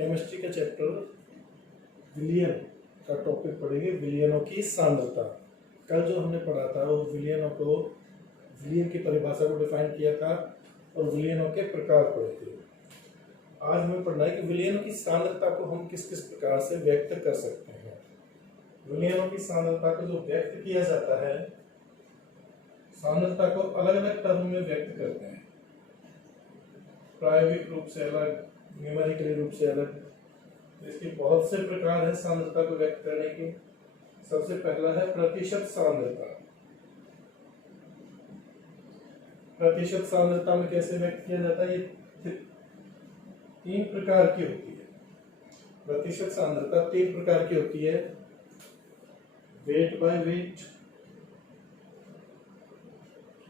Chemistry का chapter विलयन का टॉपिक पढ़ेंगे, विलयनों की सांद्रता। कल जो हमने पढ़ा था वो विलयन की परिभाषा को डिफाइन किया था और विलयनों के प्रकार पढ़े थे। आज हमें पढ़ना है कि विलयनों की सांद्रता को हम किस किस प्रकार से व्यक्त कर सकते हैं। विलयनों की सांद्रता को जो व्यक्त किया जाता है, सांद्रता को अलग अलग टर्म में व्यक्त करते हैं, प्रायोगिक रूप से अलग, न्यूमेरिकली रूप से अलग। इसके बहुत से प्रकार हैं सांद्रता को व्यक्त करने के। सबसे पहला है प्रतिशत सांद्रता। प्रतिशत सांद्रता में कैसे व्यक्त किया जाता है? ये 3 प्रकार की होती है। प्रतिशत सांद्रता 3 प्रकार की होती है, weight by weight,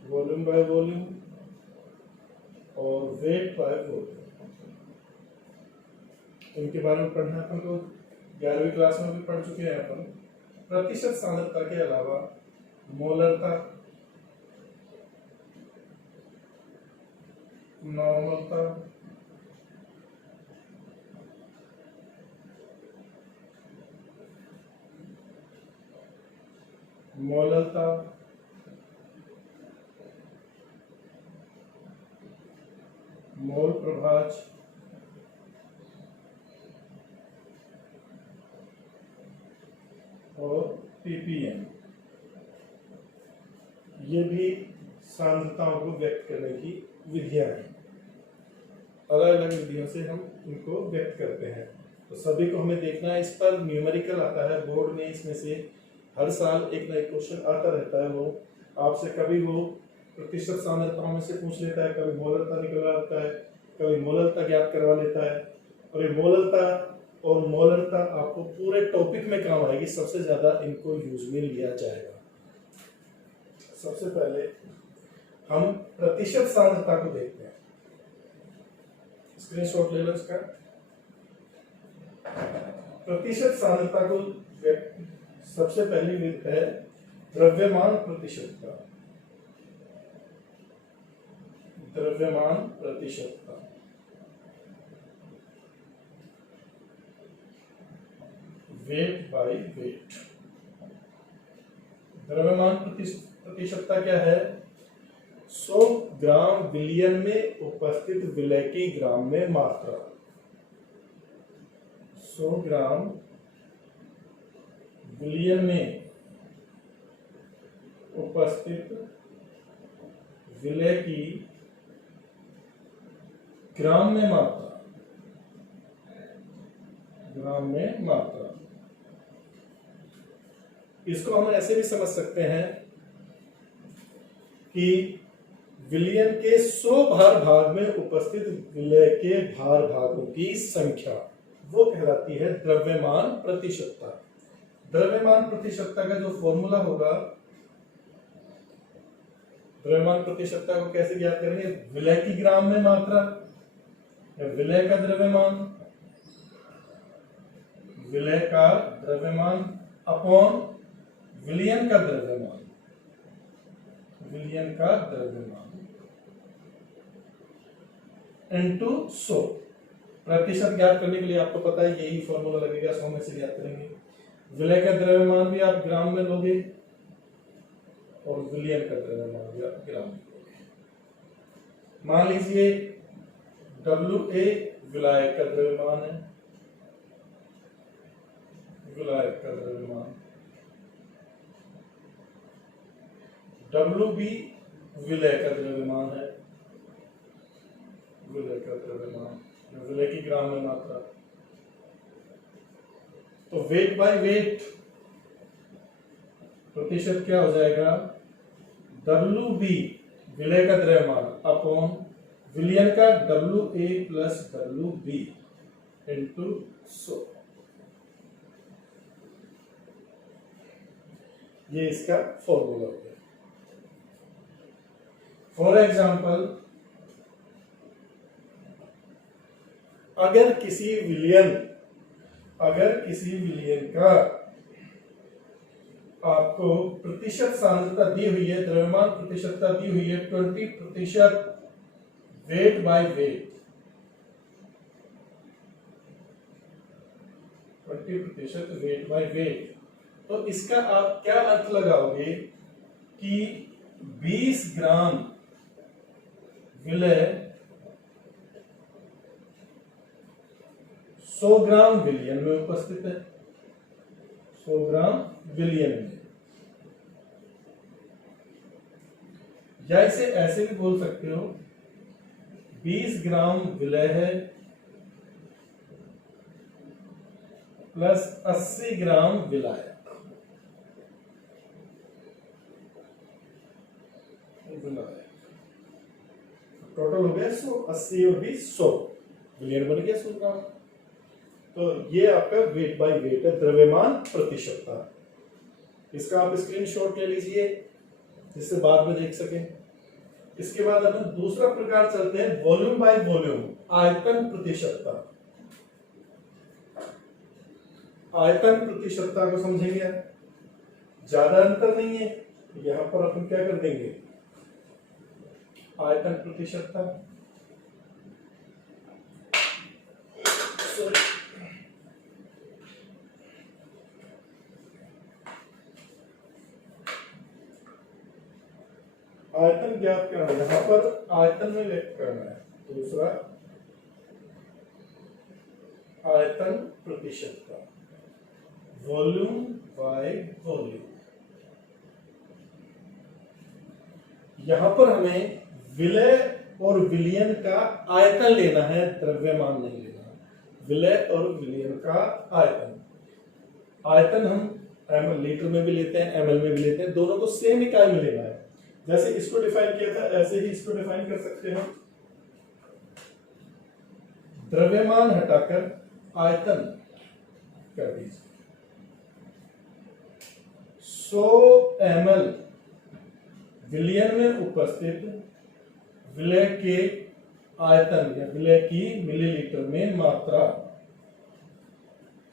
volume by volume और वेट बाय वॉल्यूम। इनके बारे में पढ़ना अपन को 11वीं क्लास में भी पढ़ चुके हैं अपन। प्रतिशत सांद्रता के अलावा मोलरता, नॉर्मलता, मोलरता, मोल प्रभाज और पीपीएम, ये भी सांद्रताओं को व्यक्त करने की विधियां हैं। अलग अलग विधियों से हम इनको व्यक्त करते हैं, तो सभी को हमें देखना है। इस पर न्यूमेरिकल आता है बोर्ड में, इसमें से हर साल एक नया क्वेश्चन आता रहता है। वो आपसे कभी वो प्रतिशत सांद्रताओं में से पूछ लेता है, कभी मोलरता निकलवा लेता है, कभी मोलरता ज्ञात करवा लेता है। और ये मोलरता आपको पूरे टॉपिक में काम आएगी। सबसे ज्यादा इनको यूज में लिया जाएगा। सबसे पहले हम प्रतिशत सांद्रता को देखते हैं। स्क्रीनशॉट ले लो इसका। प्रतिशत सांद्रता को सबसे पहली विधि है द्रव्यमान प्रतिशतता। द्रव्यमान प्रतिशतता, वेट बाय वेट। द्रव्यमान प्रतिशतता क्या है? 100 ग्राम विलयन में उपस्थित विलय की ग्राम में मात्रा। 100 ग्राम विलयन में उपस्थित विलय की ग्राम में मात्रा। ग्राम में मात्रा, इसको हम ऐसे भी समझ सकते हैं कि विलयन के 100 भार भाग में उपस्थित विलय के भार भागों की संख्या, वो कहलाती है द्रव्यमान प्रतिशतता। द्रव्यमान प्रतिशतता का जो फॉर्मूला होगा, द्रव्यमान प्रतिशतता को कैसे ज्ञात करेंगे? विलय की ग्राम में मात्रा या विलय का द्रव्यमान, विलय का द्रव्यमान अपॉन विलयन का द्रव्यमान, विलयन का द्रव्यमान इनटू 100। प्रतिशत ज्ञात करने के लिए आपको पता है यही फॉर्मूला लगेगा, 100 में से ज्ञात करेंगे। विलय का द्रव्यमान भी आप ग्राम में लोगे और विलयन का द्रव्यमान भी आप ग्राम में लोगे। मान लीजिए WA विलायक का द्रव्यमान है, विलायक का द्रव्यमान, WB विलय का द्रव्यमान है, विलय का द्रव्यमान, विलय की ग्राम में मात्रा। तो वेट बाय वेट प्रतिशत क्या हो जाएगा? WB विलय का द्रव्यमान अपॉन विलयन का WA प्लस WB इंटू 100। ये इसका फॉर्मूला हो गया। फॉर एग्जाम्पल, अगर किसी विलयन का आपको प्रतिशत सांद्रता दी हुई है, द्रव्यमान प्रतिशतता दी हुई है 20% weight by weight, 20% weight by weight. तो इसका आप क्या अर्थ लगाओगे कि 20 ग्राम विलय 100 ग्राम विलियन में उपस्थित है, 100 ग्राम विलियन में। या इसे ऐसे भी बोल सकते हो 20 ग्राम विलय है प्लस 80 ग्राम विलायक। टोटल हो गया 100, 80 और 20 100, विलियन बन गया 100 ग्राम। तो ये आपका वेट बाय वेट है, द्रव्यमान प्रतिशतता। इसका आप स्क्रीनशॉट ले लीजिए जिससे बाद में देख सकें। इसके बाद अपन दूसरा प्रकार चलते हैं वॉल्यूम बाय वॉल्यूम, आयतन प्रतिशतता। आयतन प्रतिशतता को समझेंगे, ज्यादा अंतर नहीं है, यहां पर अपन क्या कर देंगे, आयतन प्रतिशतता। आयतन ज्ञात करना है, यहां पर आयतन में व्यक्त करना है। दूसरा आयतन प्रतिशतता, वॉल्यूम बाय वॉल्यूम। यहां पर हमें विलय और विलियन का आयतन लेना है, द्रव्यमान नहीं लेना। विलय और विलियन का आयतन, आयतन हम ml लीटर में भी लेते हैं, ml में भी लेते हैं, दोनों को सेम इकाई में लेना है। जैसे इसको डिफाइन किया था ऐसे ही इसको डिफाइन कर सकते हैं। द्रव्यमान हटाकर आयतन कर दीजिए। 100 ml विलियन में उपस्थित विलय के आयतन या विलय की मिलीलीटर में मात्रा,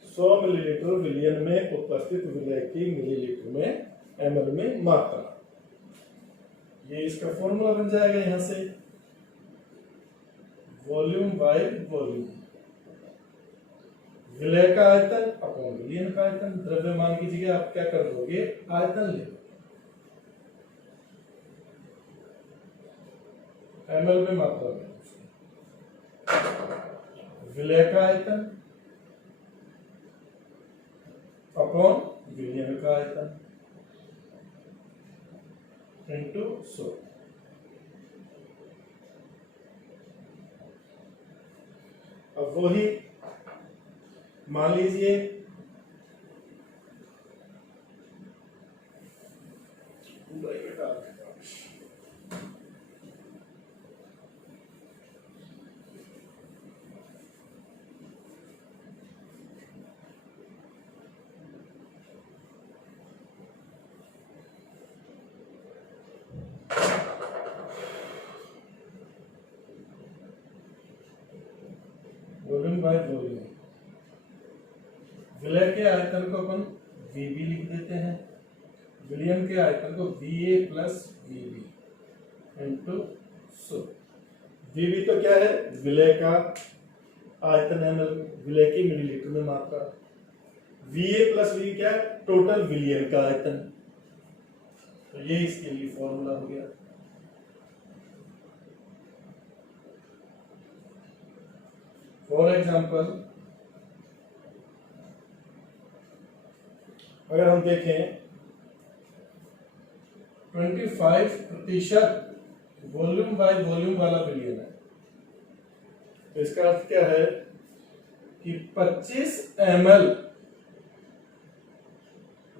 100 मिलीलीटर विलियन में उपस्थित विलय की मिलीलीटर में ml में मात्रा। ये इसका फॉर्मूला बन जाएगा यहां से, वॉल्यूम बाय वॉल्यूम, विलय का आयतन अपॉन विलियन का आयतन। द्रव्यमान की जगह आप क्या कर दोगे, आयतन ले लो, ml में मात्रा में, विलय का आयतन अपॉन विलियन का आयतन इनटू 100। अब वही मान लीजिए वॉल्यूम बाय वॉल्यूम, विलय के आयतन को अपन VB लिख देते हैं, विलियन के आयतन को VA plus VB into 100। VB तो क्या है, विलय का आयतन ml, विलय की मिलीलीटर में मात्रा। VA प्लस VB क्या है, टोटल विलियन का आयतन। तो ये इसके लिए फॉर्मूला हो गया। फॉर एग्जाम्पल अगर हम देखें 25% वॉल्यूम बाय वॉल्यूम वाला विलियन है, तो इसका अर्थ क्या है कि 25 ml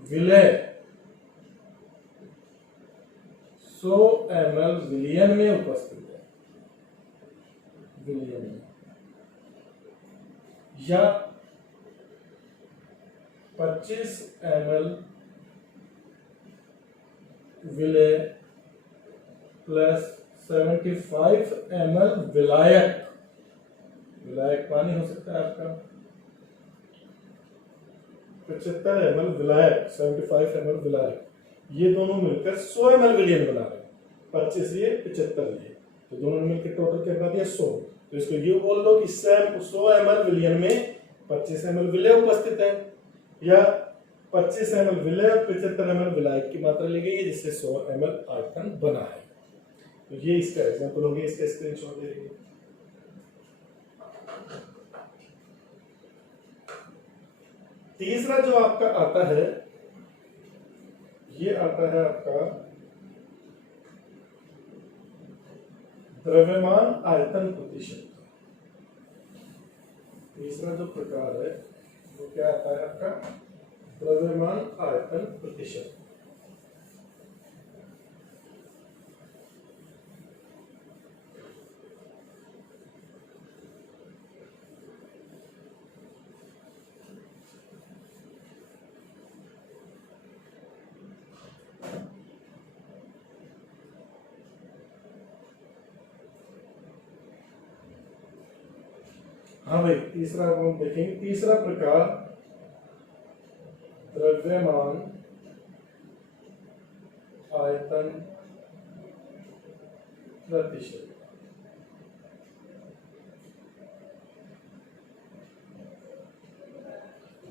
विलय 100 ml विलियन में उपस्थित है, विलियन में, या 25 ml विलय प्लस 75 ml विलायक, विलायक पानी हो सकता है आपका, 75 ml विलायक, 75 ml विलायक, ये दोनों मिलकर 100 ml विलियन बना रहे हैं। 25 ये 75 ये, तो दोनों ने मिलकर टोटल क्या बना दिया 100। तो इसको ये बोल दो कि 100 ml विलियन में 25 ml विलय उपस्थित है, या 25 ml विलय और 75 ml विलायक की मात्रा ली गई है जिससे 100 ml आयतन बना है। तो ये इसका एग्जांपल हो गया, इसका स्क्रीनशॉट ले लीजिए। तीसरा जो आपका आता है, ये आता है आपका द्रव्यमान आयतन प्रतिशत। तीसरा जो प्रकार है वो क्या आता है आपका, द्रव्यमान आयतन प्रतिशत। हाँ भाई, तीसरा हम देखेंगे। तीसरा प्रकार द्रव्यमान आयतन प्रतिशत।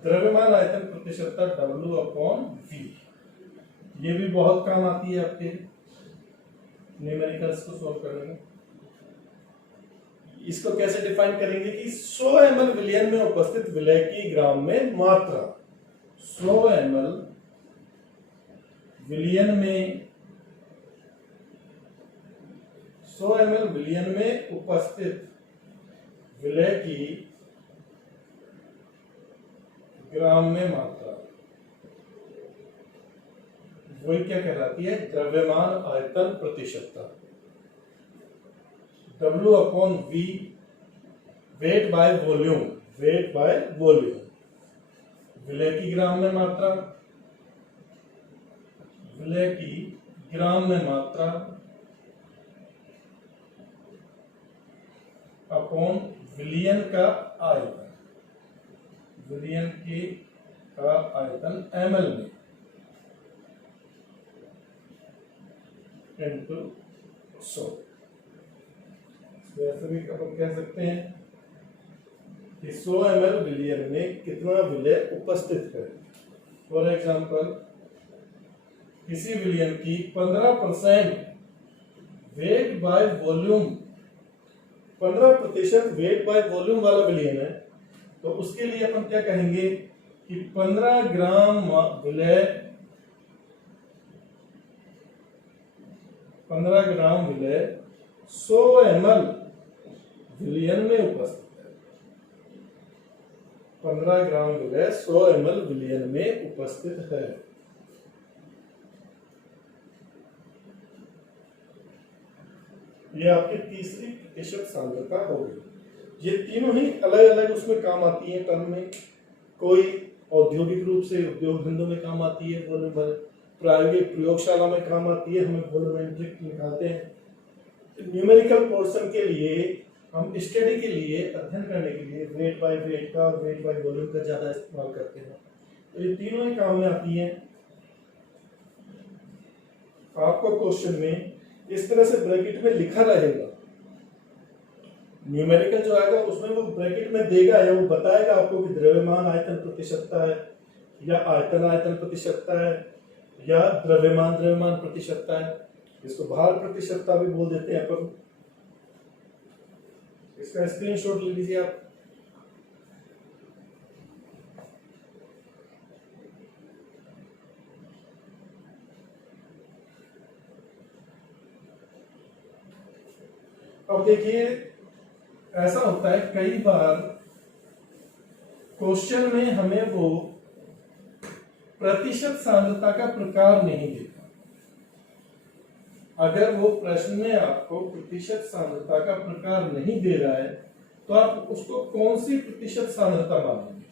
द्रव्यमान आयतन प्रतिशतता W/V, ये भी बहुत काम आती है आपके न्यूमेरिकल्स को सॉल्व करने में। इसको कैसे डिफाइन करेंगे कि 100 ml विलयन में उपस्थित विलय की ग्राम में मात्रा, 100 ml विलयन में, 100 ml विलयन में उपस्थित विलय की ग्राम में मात्रा, वही क्या कहलाती है, द्रव्यमान आयतन प्रतिशतता। W/V, weight by volume, weight by volume, विलय की ग्राम में मात्रा, विलय की ग्राम में मात्रा अपॉन विलयन का आयतन, विलयन की का आयतन ml में इंटू 100। वैसे भी अपन कह सकते हैं कि 100 ml विलयन में कितना विलय उपस्थित है। फॉर एग्जांपल, किसी विलयन की 15% weight by volume, 15% weight by volume वाला विलयन है, तो उसके लिए अपन क्या कहेंगे कि 15 ग्राम विलय, 15 ग्राम विलय 100 ml विलयन में उपस्थित है। 15 ग्राम विलय 100 ml विलयन में उपस्थित है। ये आपकी तीसरी प्रतिशत सांद्रता हो गई। ये तीनों ही अलग अलग उसमें काम आती है टर्म में। कोई औद्योगिक रूप से उद्योग धंधों में काम आती है, प्रायोगिक प्रयोगशाला में काम आती है, हम वॉल्यूमेट्रिक निकालते हैं। न्यूमेरिकल पोर्शन के लिए हम स्टडी के लिए, अध्ययन करने के लिए वेट बाय वेट का और वेट बाय वॉल्यूम का ज्यादा इस्तेमाल करते हैं। तो ये तीनों ही काम में आती हैं। आपको क्वेश्चन में इस तरह से ब्रैकेट में लिखा रहेगा, न्यूमेरिकल जो आएगा उसमें वो ब्रैकेट में देगा या वो बताएगा आपको कि द्रव्यमान आयतन प्रतिशतता है, या आयतन आयतन प्रतिशतता है, या द्रव्यमान द्रव्यमान प्रतिशतता है। इसको भार प्रतिशतता भी बोल देते हैं अपन। इसका स्क्रीनशॉट ले लीजिए आप। अब देखिए, ऐसा होता है कई बार क्वेश्चन में हमें वो प्रतिशत सांद्रता का प्रकार नहीं देता। अगर वो प्रश्न में आपको प्रतिशत सांद्रता का प्रकार नहीं दे रहा है तो आप उसको कौन सी प्रतिशत सांद्रता मानेंगे?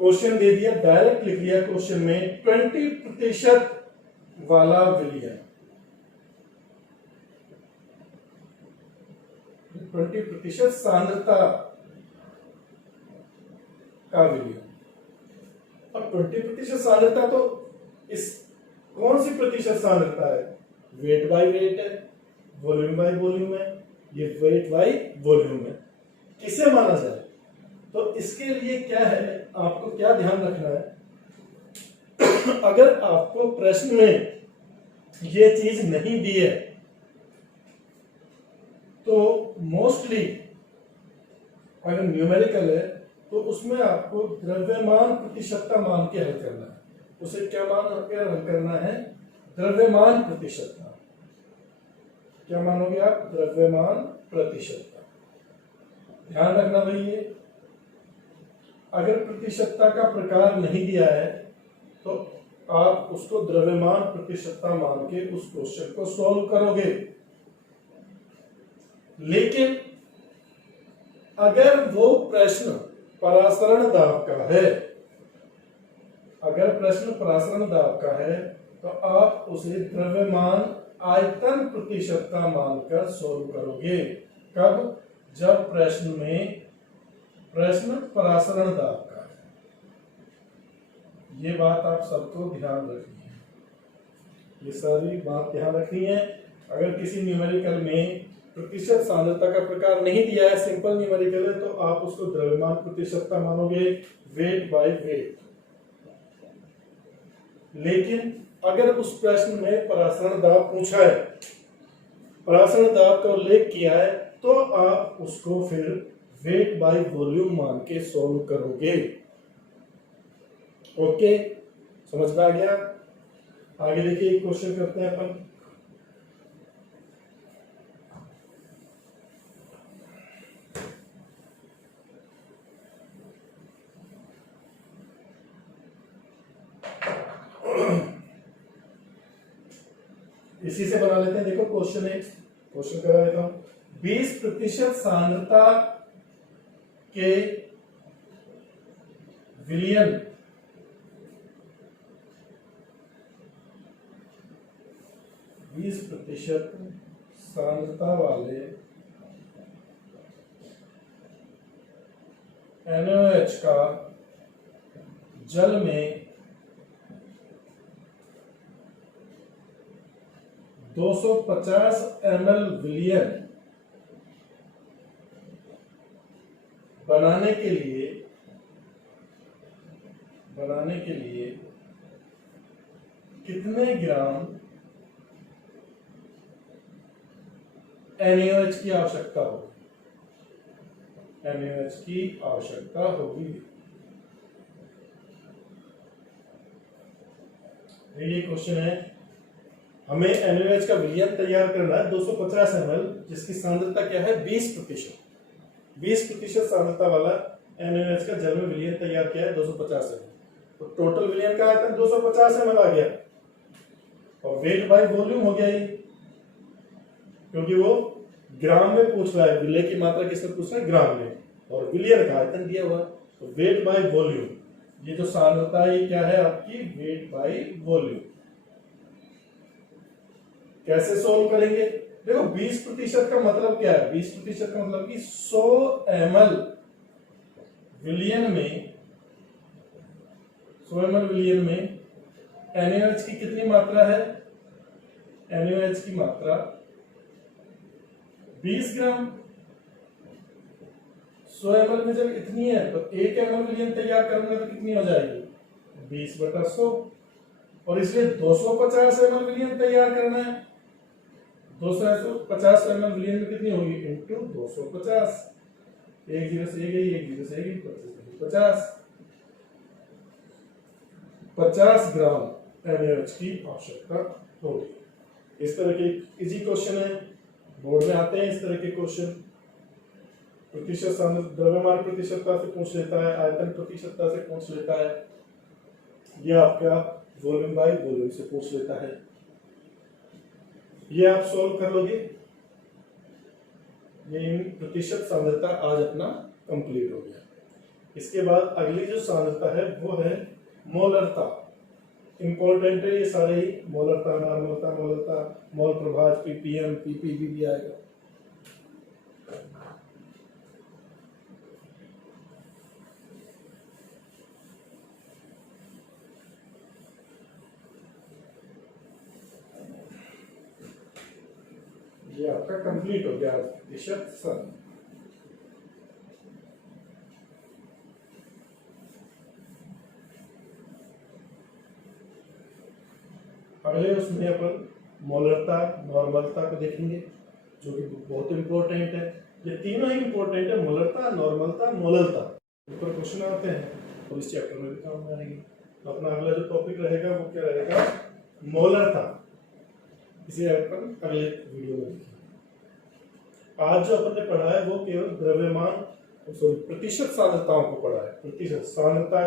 क्वेश्चन दे दिया, डायरेक्ट लिख लिया क्वेश्चन में 20% वाला विलयन, 20% सांद्रता का विलयन। अब 20% सांद्रता तो इस कौन सी प्रतिशत सांद्रता है? वेट बाय वेट है, वॉल्यूम बाय वॉल्यूम है, ये वेट बाई वॉल्यूम है। किसे माना जाए? तो इसके लिए क्या है, आपको क्या ध्यान रखना है, अगर आपको प्रश्न में ये चीज नहीं दी है तो मोस्टली अगर न्यूमेरिकल है तो उसमें आपको द्रव्यमान प्रतिशतता मान के हल करना है। उसे क्या मान के हल करना है? द्रव्यमान प्रतिशतता। क्या मानोगे आप? द्रव्यमान प्रतिशतता। ध्यान रखना भाई, ये अगर प्रतिशतता का प्रकार नहीं दिया है तो आप उसको द्रव्यमान प्रतिशतता मान के उस क्वेश्चन को सॉल्व करोगे। लेकिन अगर वो प्रश्न परासरण दाब का है, अगर प्रश्न परासरण दाब का है तो आप उसे द्रव्यमान आयतन प्रतिशतता मानकर सोल्व करोगे। कब? जब प्रश्न परासरण दाब का है। ये बात आप सबको ध्यान रखनी है, ये सारी बात ध्यान रखनी है। अगर किसी न्यूमेरिकल में प्रतिशत सांद्रता का प्रकार नहीं दिया है, सिंपल न्यूमेरिकल है, तो आप उसको द्रव्यमान प्रतिशतता मानोगे, वेट बाय वेट। लेकिन अगर उस प्रश्न में परासरण दाब पूछा है, परासरण दाब का उल्लेख किया है, तो आप उसको फिर वेट बाय वॉल्यूम मान के सॉल्व करोगे। ओके, समझ में आ गया? आगे देखिए, क्वेश्चन करते हैं अपन। इसी से बना लेते हैं। देखो क्वेश्चन है, क्वेश्चन करा लेता हूं। 20% सांद्रता के विलयन सांद्रता वाले NaOH का जल में 250 ml विलयन बनाने के लिए कितने ग्राम NaOH की आवश्यकता होगी? NaOH की आवश्यकता होगी। ये क्वेश्चन है, हमें NaOH का विलयन तैयार करना है 250 ml, जिसकी सांद्रता क्या है? 20%। 20% सांद्रता वाला NaOH का जल में विलयन तैयार किया है 250 ml। तो टोटल विलयन का आयतन 250 ml आ गया, और वेट बाय वॉल्यूम हो गया ये, क्योंकि वो ग्राम में पूछ रहा है। विलय की मात्रा किसमें पूछ रहा है? ग्राम में, और विलयन का आयतन दिया हुआ। तो वेट बाय वॉल्यूम, ये जो सांद्रता है ये क्या है आपकी? Weight by volume. कैसे सोल्व करेंगे? देखो 20% का मतलब क्या है? 20% का मतलब कि 100 ml विलयन में NaOH की कितनी मात्रा है? NaOH की मात्रा 20 ग्राम। 100 ml में जब इतनी है तो 1 ml विलयन तैयार करूंगा तो कितनी हो जाएगी? 20/100। और इसलिए 250 ml विलयन तैयार करना है। 250 ml विलयन में कितनी होगी? इंटू 250। एक जीरो से गई, एक जीरो से गई, 50 ग्राम NaOH की आवश्यकता होगी। इस तरह के इजी क्वेश्चन है, बोर्ड में आते हैं इस तरह के क्वेश्चन। प्रतिशत द्रव्यमान प्रतिशतता से पूछ लेता है, आयतन प्रतिशतता से पूछ लेता है, यह आपका वॉल्यूम बाय वॉल्यूम से पूछ लेता है। ये आप सॉल्व कर लोगे। ये प्रतिशत सांद्रता आज अपना कंप्लीट हो गया। इसके बाद अगली जो सांद्रता है वो है मोलरता। इंपॉर्टेंट है ये सारे ही, मोलरता, मोलरता, मोल प्रभाज, ppm, ppb भी आएगा। ये आपका कंप्लीट हो गया प्रतिशत सन। अगले उसमें अपन मोलरता नॉर्मलता को देखेंगे, जो कि बहुत इंपॉर्टेंट है। ये तीनों ही इंपॉर्टेंट है, मोलरता नॉर्मलता मोललता। ऊपर क्वेश्चन आते हैं और इस चैप्टर में भी काम में आएगी। तो अपना अगला जो टॉपिक रहेगा वो क्या रहेगा, मोलरता। इसे अपन अगले वीडियो में देखेंगे। आज जो अपन ने पढ़ा है वो केवल द्रव्यमान सॉरी प्रतिशत सांद्रताओं को पढ़ा है। प्रतिशत सांद्रता,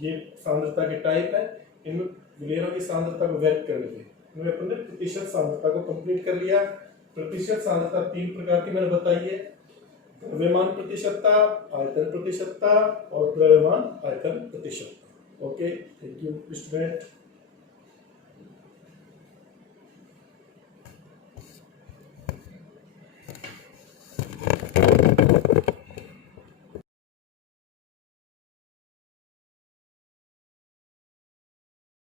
ये सांद्रता के टाइप है, इनमें विलेयनों की सांद्रता को व्यक्त करने के इनमें अपन ने प्रतिशत सांद्रता को कंप्लीट कर लिया। प्रतिशत सांद्रता 3 प्रकार की मैंने बताई है, द्रव्यमान प्रतिशतता, आयतन प्रतिशतता और द्रव्यमान आयतन प्रतिशतता। Okay, thank you student.